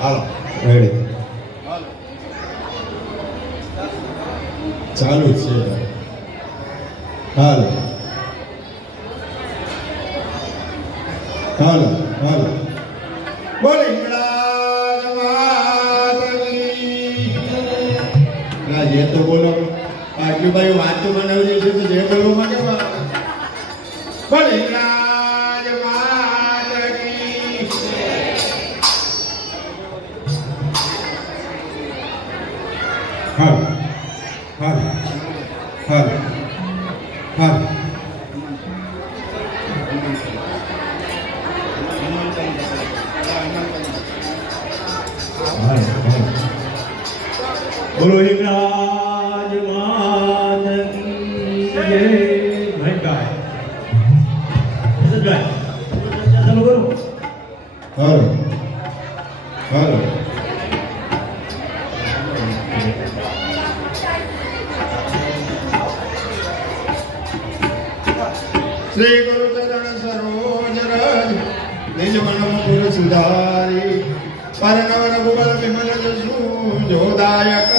હાલો રેડી ચાલુ છે હાલો હાલો હાલો બોલે જે તો બોલો આટલી ભાઈ વાત તો બનાવી છે તો જે બોલવા માટે બોલે હાલ હાલ હાલ હાલ બોલો હિંગરાજ માત કી જય ભાઈ ગાય ગાય ચાલો બોલો હાલ હાલ श्री गुरु चरण सरोज रज निज मन पुर सुधारी परनव रघुबर विमल जसु जोदायक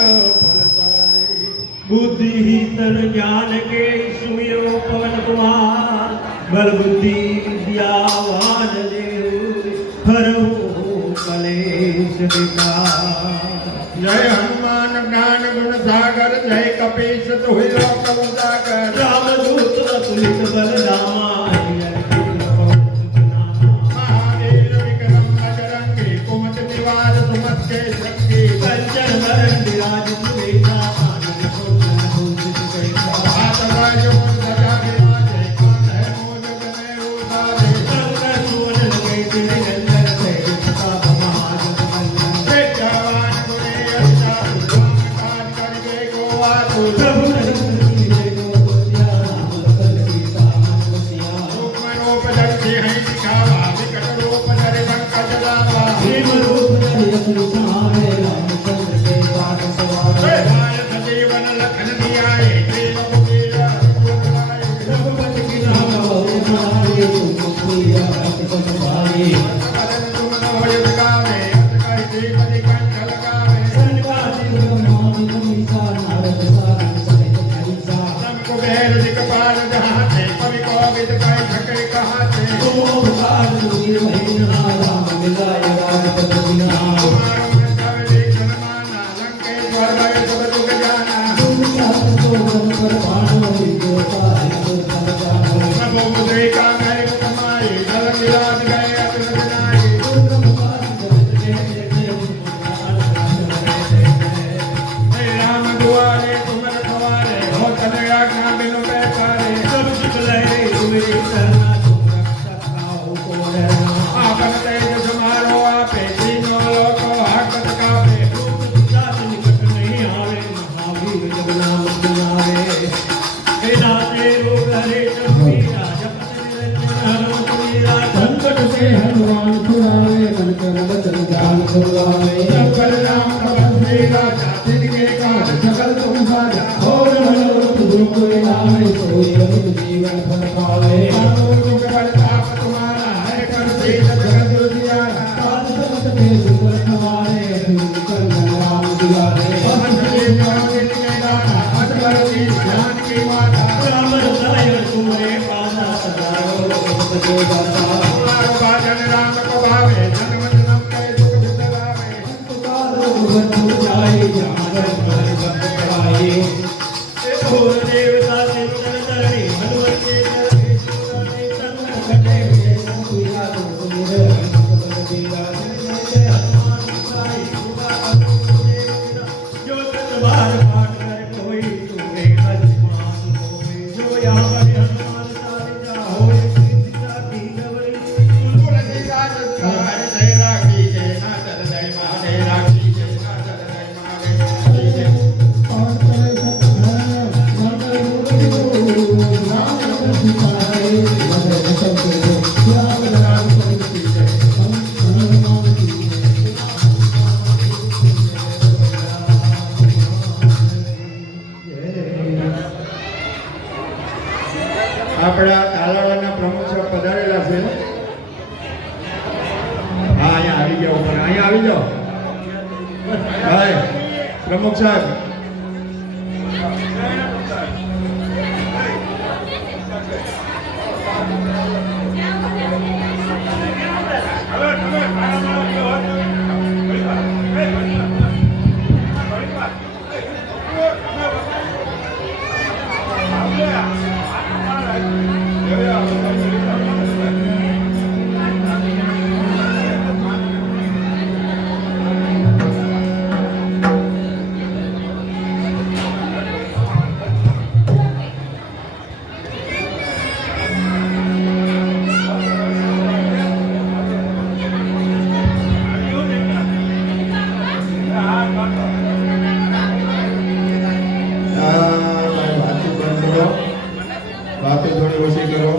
फलचारी बुद्धि तन ज्ञान के सुमिरो पवन कुमार बल बुद्धि विद्यावान देव हरहु कलेश विकार जय हनुमान ज्ञान गुण सागर जय कपीश तुहि लोक उजागर रामदूत अतुलित बल रामा महावीर विक्रम बजरंगी कुमति निवार सुमति के शक्ति कंचन बरन विराज सुवेशा कानन कुंडल हाथ बाजो सजा विराजे कांधे मोज गने उतारे अंग सोन लगे तेरे नंदन से प्रताप महाजन वंदन जवान गुणे अच्छा काज करके गोवा प्रभु राम આપણા તાલાળાના પ્રમુખ સાહેબ પધારેલા છે. હા, અહીંયા આવી જાઓ, પણ અહીંયા આવી જાઓ ભાઈ પ્રમુખ સાહેબ. વાતો થોડી ઓછી કરો.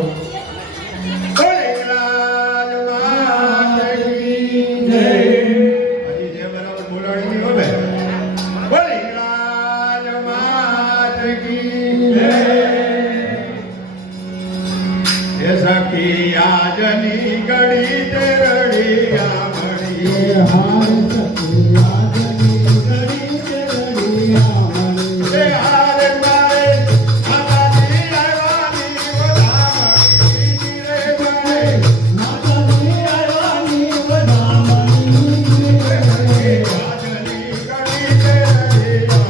હજી જે બરાબર બોલાડી નહીં હવે. એ સખી આજની ઘડી તે રડિયા મળી. હાર સખી આજની ઘડી તે રડિયા મળી. હાર મારે માતાજી આવવાની વધામણી રે જાણે. માતાજી આવવાની વધામણી રે. આજની ઘડી તે રડિયા મળી.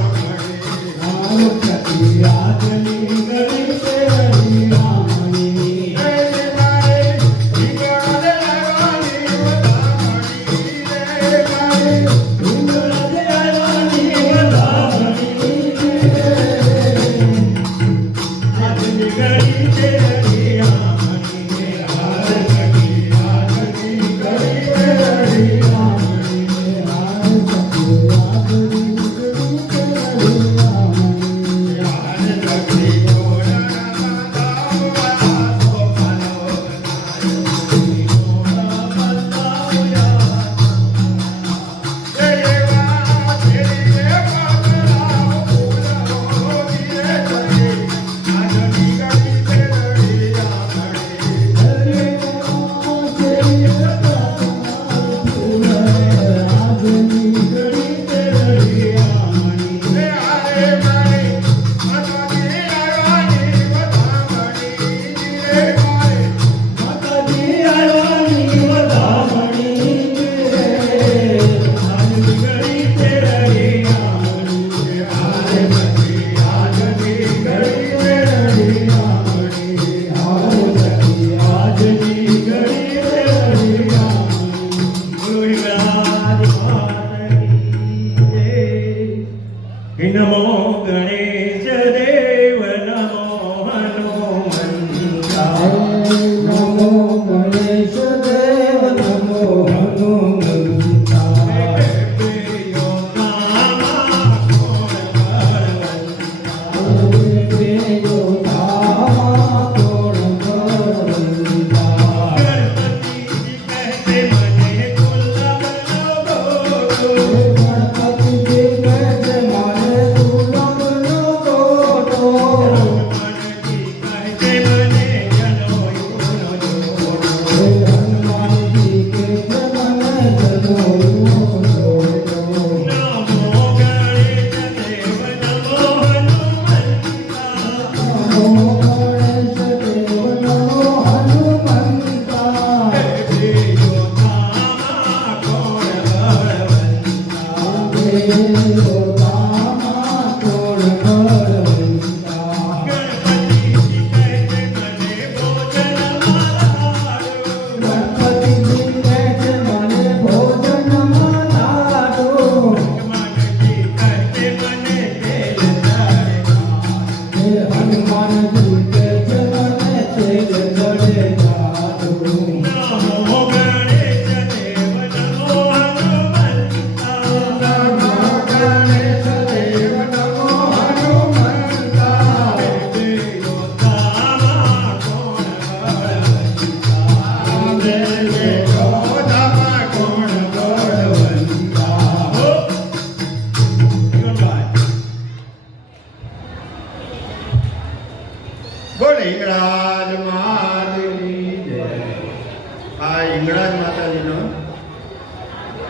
હાર સખી આજની ઘડી તે રડિયા મળી. નમો ગણેશ દેવ નમો હનુમંતા. નમો ગણેશ દેવ નમો હનુમંતા. ગણપતિ બોલે હિંગળાજ મહાદેવની જય. આ હિંગળાજ માતાજીનો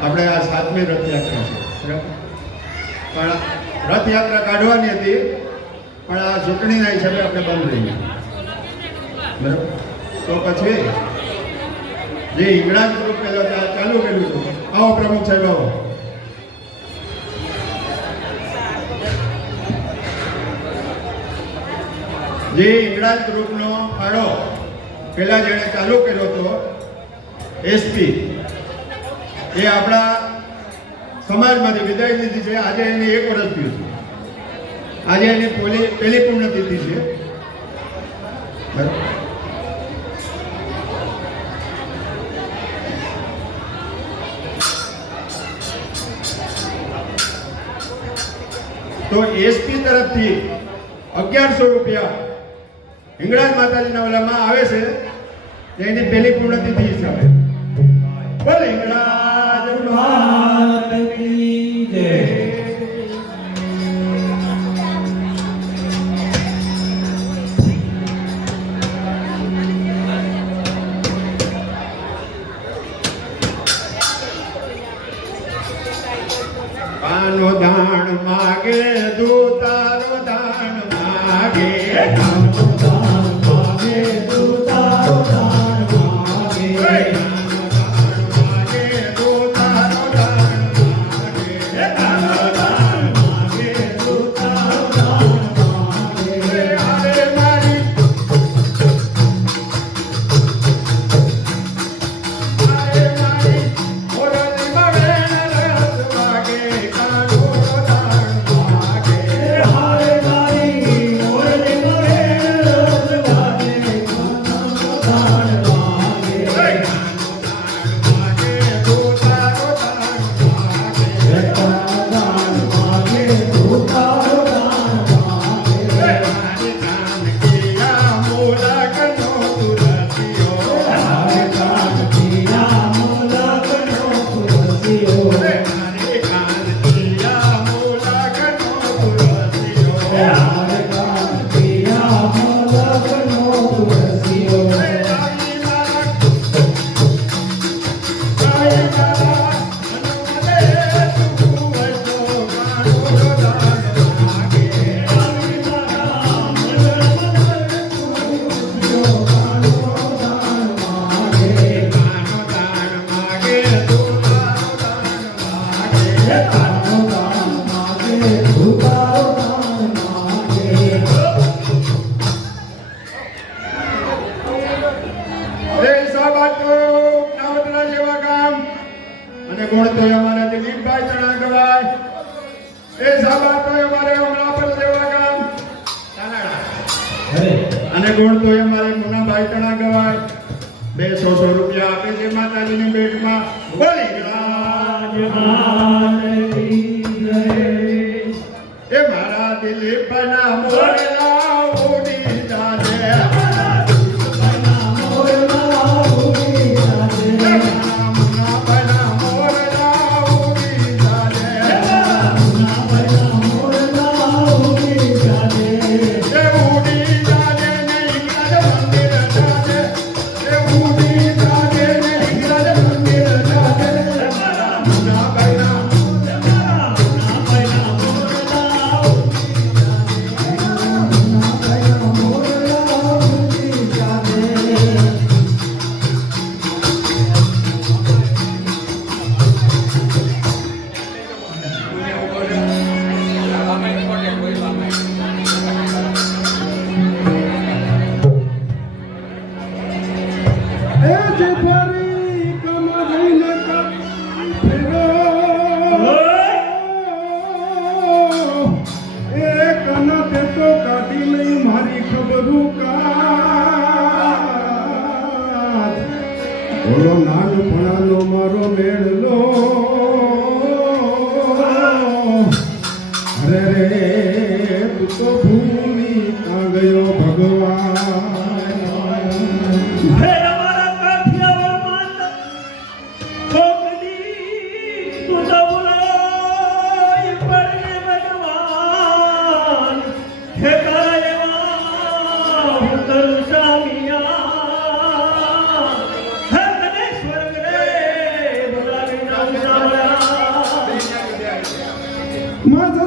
આપણે આ 7મી રથયાત્રા છે, બરાબર? પણ રથયાત્રા કાઢવાની હતી, પણ આ ચૂંટણીના હિસાબે આપણે બંધ રહી ગયા, બરાબર? તો પછી જે હિંગળાજ ગ્રુપ પહેલો ચાલુ કર્યું હતું, આવો પ્રમુખ સાહેબ આવો. જે હિંગળાજ ગ્રુપનો ફાળો પહેલા જેણે ચાલુ કર્યો હતો એસપી, એ આપણા સમાજમાંથી વિદાય લીધી છે. આજે એની 1 વર્ષ થયું છે. આજે એની પહેલી પુણ્યતિથિ છે, બરાબર? તો એસપી તરફથી 1100 રૂપિયા હિંગળાજ માતાજીના ઓલામાં આવે છે, એની પહેલી પુણ્યતિથિ હિસાબે. બોલ હિંગળાજ માત કી જય. કાનો દાણ માગે દૂતારો દાણ માગે, કાનો દાન માગે દૂતારો દાન માગે. દૂતારો દાણ માગે, કાનો દાન માગે દૂતારો દાન માગે. અરે મારી ઓરલી મવેણ રસ વાગે, કાનો દાણ માગે. હારે મારી મોરલી મવેણ રસ વાગે, કાનો દાન માગે. દૂતારો દાણ માગે, કાનો દાન માગે દૂતારો દાન માગે. મારી કાનકીયા મૂલકનો તુલસીઓ, હારે કાનકીયા મૂલકનો તુલસીઓ. મારી કાનકીયા મૂલકનો તુલસીઓ. હારે કાનકીયા મૂલકનો તુલસીઓ. કાનો દાન માગે દૂતારો દાન માગે. અને ગુણ તો અમારા દિલીપભાઈ ચણા ગવાય, એ સાબા તો અમારે અમરાપર જેવા ગામ તાનાળા, અરે અને ગુણ તો અમારે મુનાભાઈ ચણા ગવાય. 200 રૂપિયા આપે છે માતાજીની ભેટમાં. બોલી રાજ માત કી જય. એ મારા દિલીપના મોરલા ઉડી જાજે, મોરલા ઉડી જાજે. મુનાભાઈના મોરલા ઉડી જાજે, મોરલા ઉડી જાજે. એ ઉડી જાજે ને હિંગળાજ મંદિર જાજે, એ ઉડી જાજે ને હિંગળાજ મંદિર જાજે. મુનાભાઈના બોલો નાનપણાનો મારો મેળલો, અરે રે તું તો ભૂમિ આ ગયો ભગવાન. હે અમારા કાઠિયાવાડ માતા, ઠોકડી તું તો બોલાય પડને ભગવાન. હે તારા એવા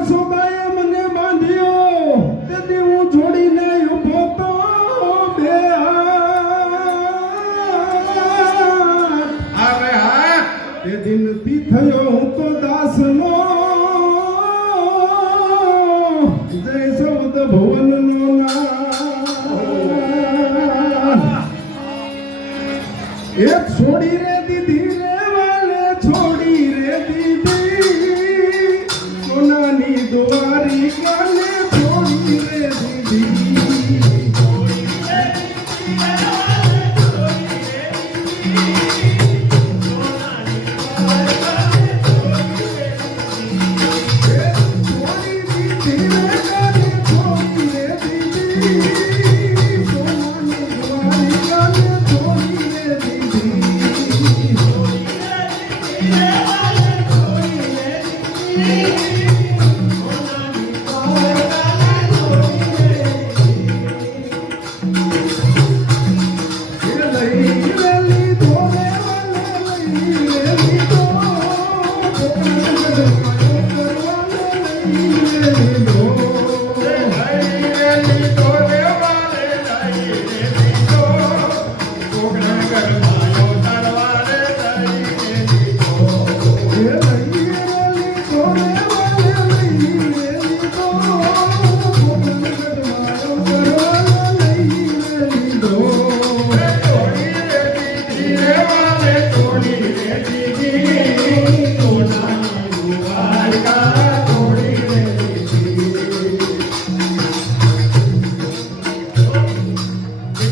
યશોદાએ મને બાંધ્યો તેથી હું જોડીને ઊભો તો બે આવે હા તે દિનથી થયો હું તો દાસનો જય સૌદ ભુવનનો નાથ. એક છોડી રે દીધી રે વાલે છોડી રે દીધી સોનાની દુવારી કાને છોડી રે દીધી. છોડી દીધી રે કાને છોડી રે દીધી સોનાની દુવારી કાને છોડી રે દીધી.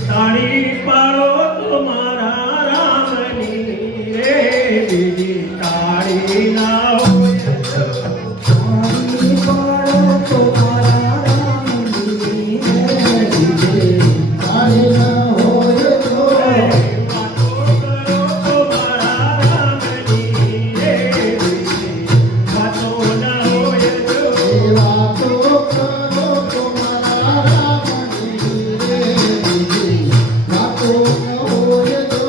તાળી પાડો તો મારા રામની રે બીજી તાળી ના હોય તાળી પાડો તો મારા રામની રે દીજે તાળી ના હોય તો વાતો કરો તો મારા રામની રે બીજી વાતો ના હોય તો વાતો કરો તો મારા રામની રે દીજે વાતો ન હોય તો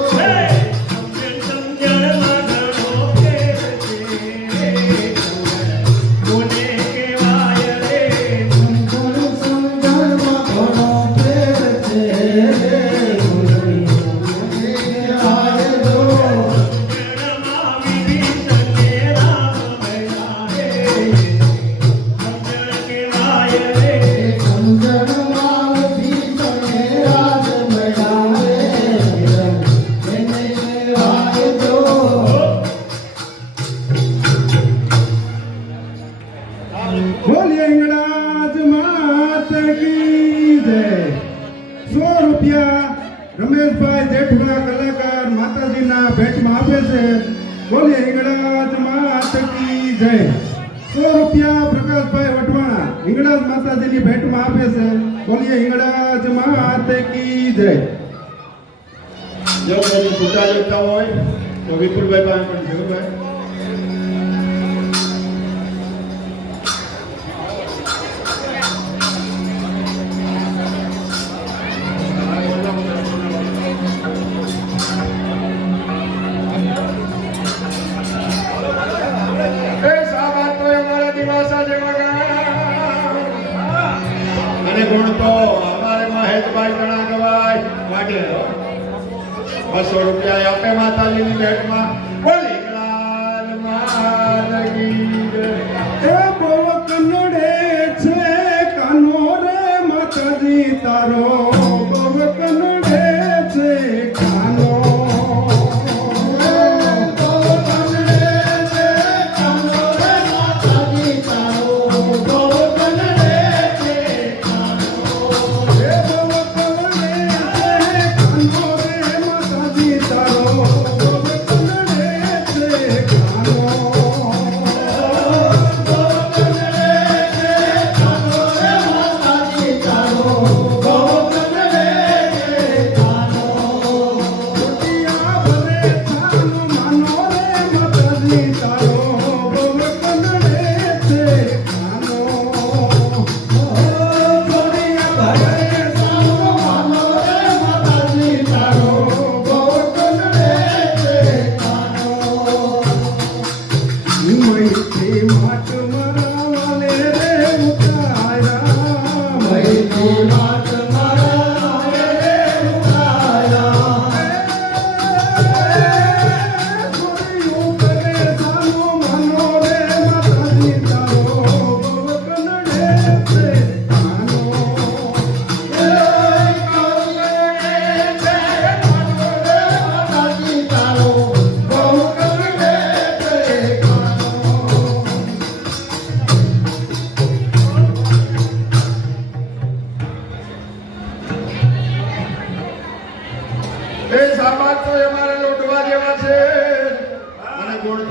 સમજણમાં ઘણો ફેર છે કોને કહેવાય રે સમજણમાં ઘણો ફેર છે આય દો સમજણમાં વિભીષણને રામ મળ્યા રે સમજણ કહેવાય રે સમજણમાં ભીતને રાજ મળાવે એને કહેવાય જો બોલીએ હિંગળાજ માત કી જય. 100 રૂપિયા રમેશભાઈ જેઠવા કલાકાર માતાજીના ભેટમાં આપે છે. બોલીએ હિંગળાજ માત કી જય. 100 રૂપિયા પ્રકાશભાઈ વઢવાણા હિંગળાજ માતાજીની ભેટમાં આપે છે. બોલીએ હિંગળાજ માત કી જય. જો કોઈ છૂટા જોતા હોય તો વિપુલભાઈ પાસે પણ જરૂરભાઈ અને ગુણ તો અમારે મહેશભાઈ ઘણા ગવાય માટે 200 રૂપિયા આપે માતાજીની ભેટમાં બોલી લાલ માલગી જય. એ બહુ કનડે છે કાનો રે માતાજી તારો બહુ કનડે છે કાનો. એ બહુ કનડે છે કાનો રે માતાજી તારો બહુ કનડે છે કાનો. તારો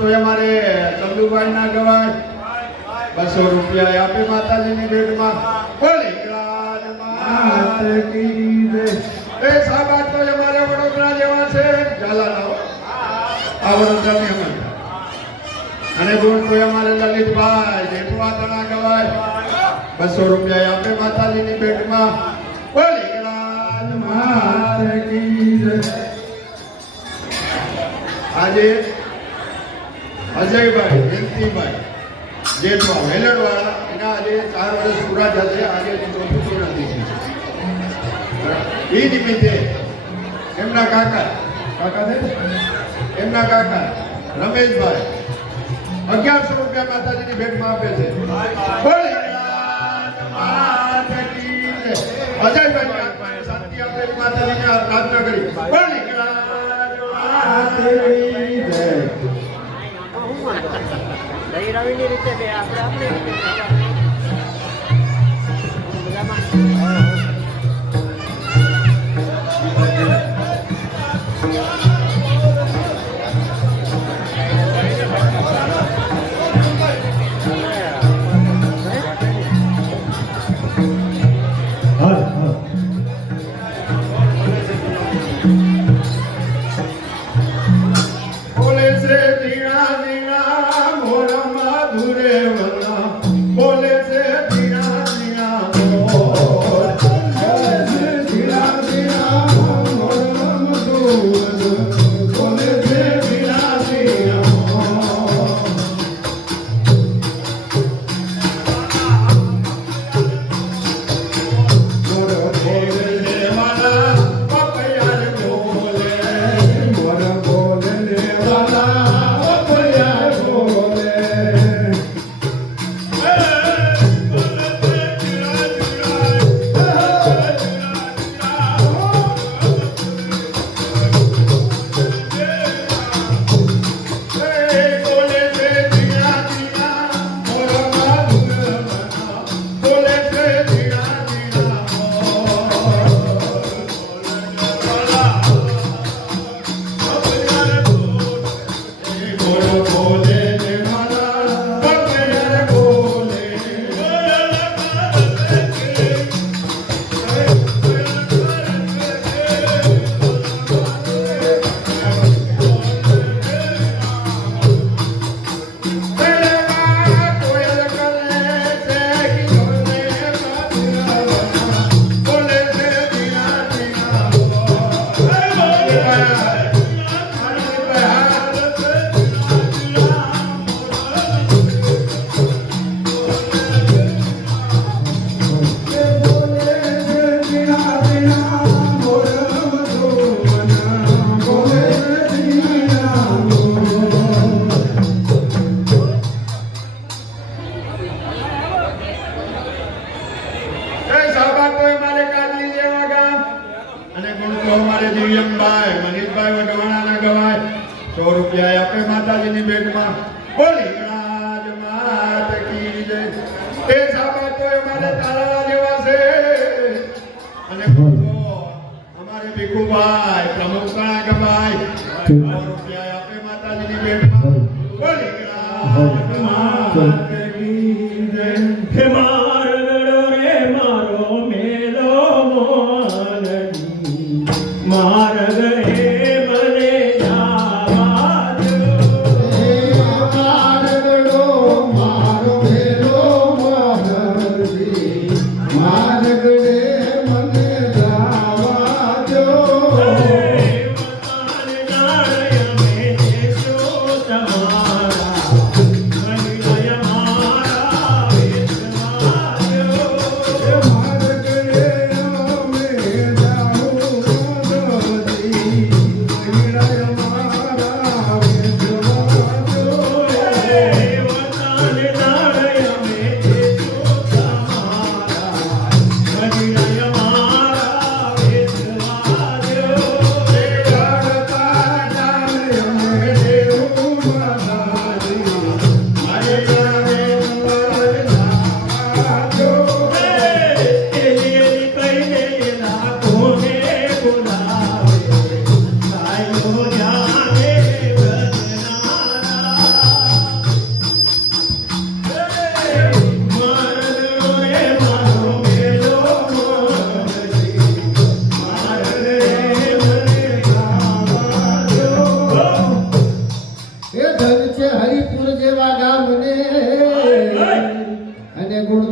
તોય અમારે ચંદુભાઈ ના ગવાય 200 રૂપિયા આપે માતાજીની ભેટમાં. બોલી રાજ માત કી જય. એ સાબાત તો અમારે વડોદરા જેવા છે ઝાલાના આ વડોદરાની અમારે. અને ગુણ તો અમારે લલિતભાઈ જેઠવાતણા ગવાય 200 રૂપિયા આપે માતાજીની ભેટમાં. બોલી રાજ માત કી જય. આજે અજયભાઈ જયંતિભાઈ જેઠવા વેલણવાળા એના આજે 4 વર્ષ પૂરા થશે. આજે ચોથું પૂર્ણ થશે. એ નિમિત્તે એમના કાકા રમેશભાઈ 1100 રૂપિયા માતાજીની ભેટમાં આપે છે. બોલી રાજ માત કી જય. અજયભાઈ આત્માને શાંતિ આપે એવી માતાજીને પ્રાર્થના કરી. બોલી રાજ માત કી જય. રવિની રીતે બે આપણે બોલે છે ધીણા ધીણા મોર મધુરે વના. બોલે છે ધીણા ધીણા મોર. બોલે છે ધીરા ધીરા મોર મધુર. બોલે છે ધીરા ધીરા મોર. મોર બોલે દેવાના પપૈયા બોલે. મોર બોલે દેવાના અપયા બોલે. બોલે છે ધીણા ધીણા મોર મધુરે વના. બોલે છે ધીણા ધીણા મોર. બોલે દેવાના પપૈયા બોલે. બોલે છે ધીરા ધીરા મોર મધુર. બોલે છે ધીરા મોર. દિવ્યમભાઈ મનીષભાઈ વઢવાણાના ગવાય 100 રૂપિયા આપે માતાજીની ભેટમાં. બોલી રાજ માત કી જય. એ સાબા તો અમારે તારા જેવા છે. અને અમારે ભીખુભાઈ પ્રમુખના ગવાય 100 રૂપિયા આપે માતાજીની ભેટમાં. બોલી રાજ માત કી જય. હે મારગડો રે મારો મેલો મોનજી માર્ગ હે મને જાવા દો. મારગડો મારો ભેલો મારજી. મારગડે મને જાવા દો. હે વતન જાણ્યા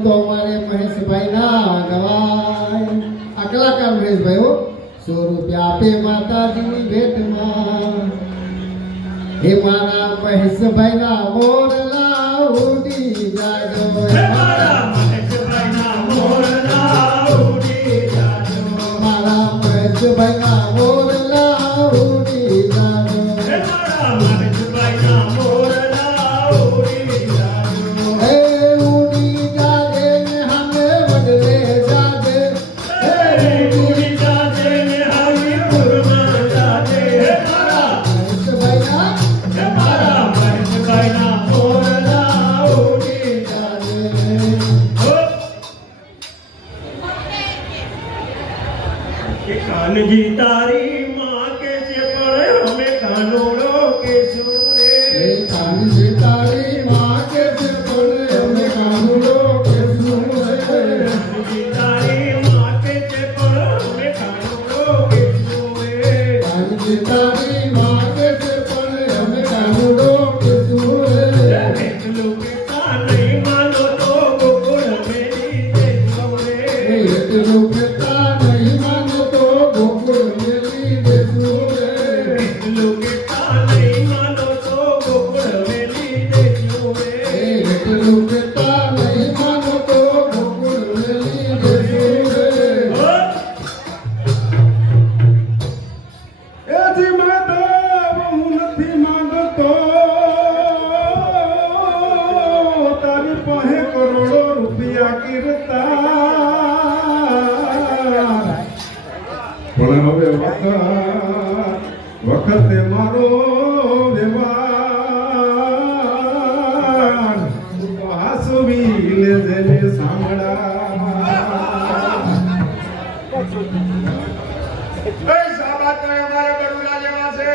તો અમારે મહેશભાઈ ના ગવાય આ કલાકાર મહેશભાઈ હો 100 રૂપિયા આપે માતાજીની ભેટમાં હે મારા મહેશભાઈ ના મોરલા ઉડી જાજો હે મારા મહેશભાઈના મોરલા ઉડી જાજો. મારા મહેશભાઈ ના મોરલા ઉડી જાજો હે મારા મહેશભાઈના મોરલા ઉડી જાજો. હે ઉડી જાજે ને હમે વડલે જાજે હે ઉડી જાજે ને આવી પૂરમાં જાજે. હે મારા મહેશભાઈના મોરલા ઉડી જાજે. હો. કે કાનજી તારી માં કે છે પણ અમે કાનોડો કેશું રે. તારી માં કે છે પણ અમે કાનુડો કેશું રે કાનજી તારી માં કે છે પણ અમે કાનોડો કેશું રે. તારી માં કે છે પણ અમે કાનુડો કેશું રે એટલું કહેતા નહીં માનો તો ગોકુળ મેલી દેશું રે. એટલું કહેતા નહીં માનો તો ગોકુળ મેલી દેશું રે એટલું કહેતા નહીં માનો તો ગોકુળ મેલી દેશું રે. એટલું કહેતા નહીં માનો તો ગોકુળ મેલી દેશું રે હો. એથી માધવ હું નથી માંગતો તારી પાસે કરોડો રૂપિયા કીર્તા પણ હવે વખતે મારો વ્યવહાર હાસવી લેજે ને સાંભળા એ સાબાત તો અમારા બડુલા જેવા છે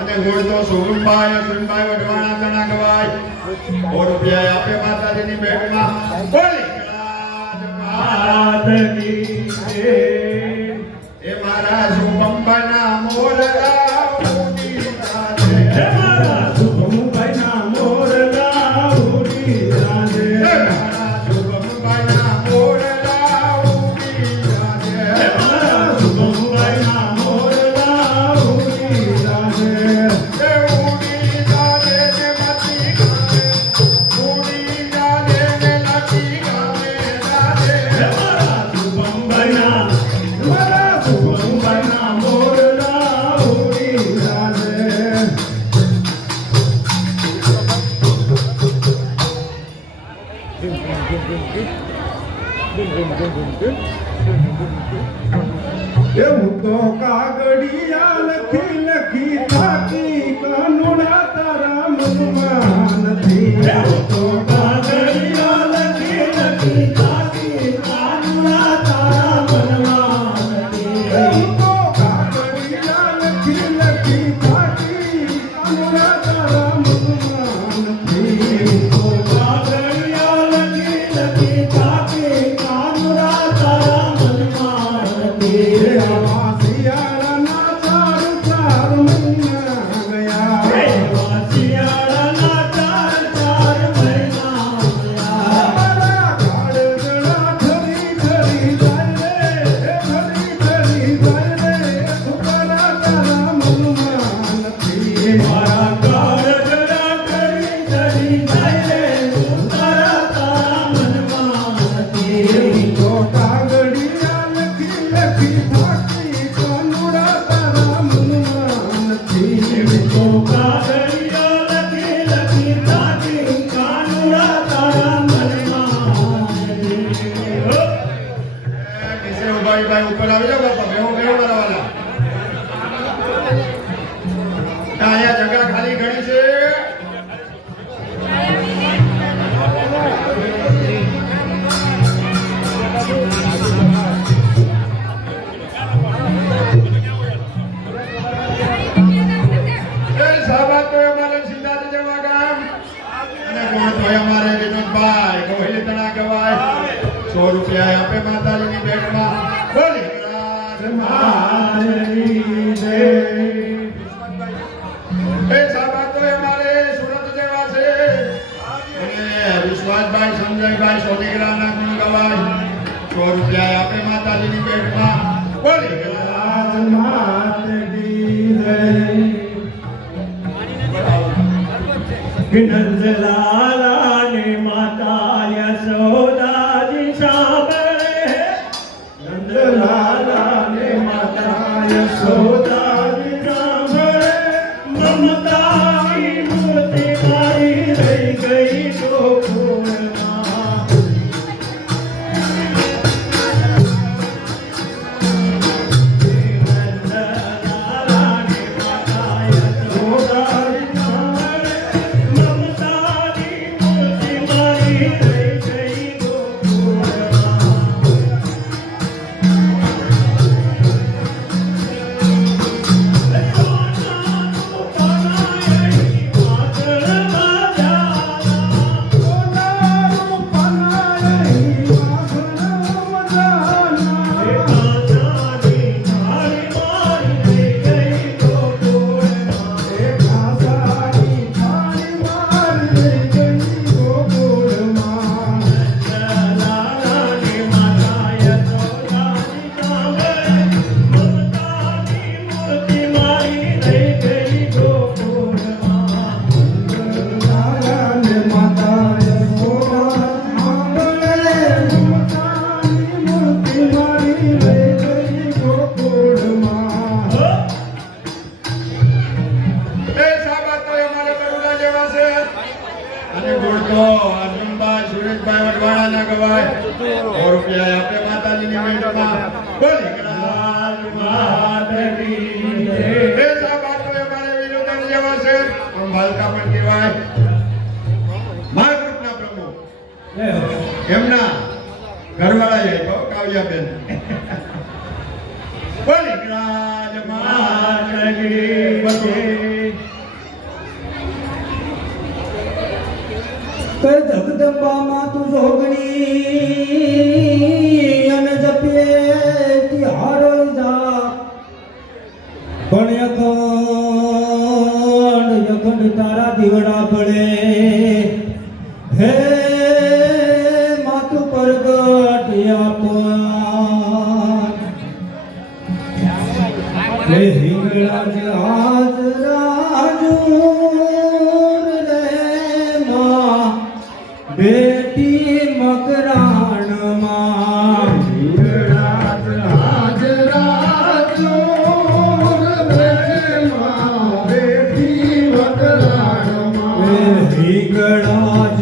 અને ગોળ તો સોમભાઈ અશ્વિનભાઈ વઢવાણા ચણા ગવાય 100 રૂપિયા આપે માતાજીની ભેટમાં બોલી આદરી રે. એ મારા શુભમભાઈના મોરલા ઉડી જાજે. હે મારા શુભમભાઈના મોરલા ઉડી જાજે. એ મારા શુભમભાઈના મોરલા ઉડી જાજે. હે મારા શુભમભાઈના મોરલા ઉડી જાજે. એ ઉડી જાજે ને મતી ગામે, ઉડી જાજે ને લતી ગામે જાજે. હે મારા શુભમભાઈના મોરલા ઉડી જાજે. એવું તો કાગળિયા લખી લખી થાકી કાનુડા તારા મનમાં નથી એવું તો કાગળિયા લખી લખી થાકી કાનુડા તારા મનમાં નથી. એવું તો કાગળિયા લખી લખી થાકી કાનુડા તારા મનમાં નથી તો કાગળિયા લખી લખી થાકી કાનુડા તારા મનમાં નથી. આવા શિયાળાના ચાર ચાર મહિના ગયા એવા શિયાળાના ચાર ચાર મહિના ગયા. મારા કાળજળા ઠરી ઠરી જાય રે ઠરી ઠરી જાય રે સુકારા તારા મનમાં નથી મારા કાળજળા ઠરી ઠરી જાય રે સુકારા તારા મનમાં નથી. તો કાગળિયા લખી લખી થાકી કાનુડા તારા મનમાં નથી તો કાગળિયા લખી લખી થાકી કાનુડા તારા મનમાં નથી. હો. કિશોરભાઈ ભાઈ ઉપર આવી જાઓ બાપા બેહો બેહો મારા અહીંયા જગ્યા ખાલી ઘણી છે એ સાબાત તો અમારે સિંધાજી જેવા ગામ અને ગોળ તો અમારે વિનોદભાઈ ગોહિલ તણા ગવાય 100 રૂપિયા આપે માતાજીની ભેટમાં બોલી મારી દે. એ સાબાત તો અમારે સુરત જેવા છે અને વિશ્વાસભાઈ સંજયભાઈ સોનીગ્રાના ગુણ ગવાય 100 રૂપિયા આપે માતાજીની ભેટમાં બોલી રાજ માત કી જય નંદલાલા ને માતા યશોદાજી સાંભળે નંદલાલા ને માતા યશોદાજી સાંભળે મમતાની મૂર્તિ મારી રહી ગઈ ગોકુળમાં નંદલાલા ને માતા યશોદાજી સાંભળે મમતાની મૂર્તિ મારી રહી ગઈ એ સાબા તો અમારે બરુડા જેવા છે અને ગુણ તો અર્જુનભાઈ સુરેશભાઈ વડવાણાના ગવાય 100 રૂપિયા આપે માતાજીની ભેટમાં બોલી રાજ માત કી જય એ સાબા તો અમારે વિનોદન જેવા છે અંબાલકા પણ કહેવાય મારા ગ્રુપના પ્રમુખ એમના ઘરવાળા છે તો કાવ્યાબેન બોલી રાજ માત માત કી જય કર જગદંબામાં તું જોગણી અને જપીએ તિહારો જા પણ યખંડ તારા દીવડા પડે હે માતું પ્રગટ આપા હે હિંગળા જ હાજરા બેટી મકરાણમાં રાજ હાજરા ચોર બેમાં બેટી વકરાણમાં હિંગળા જ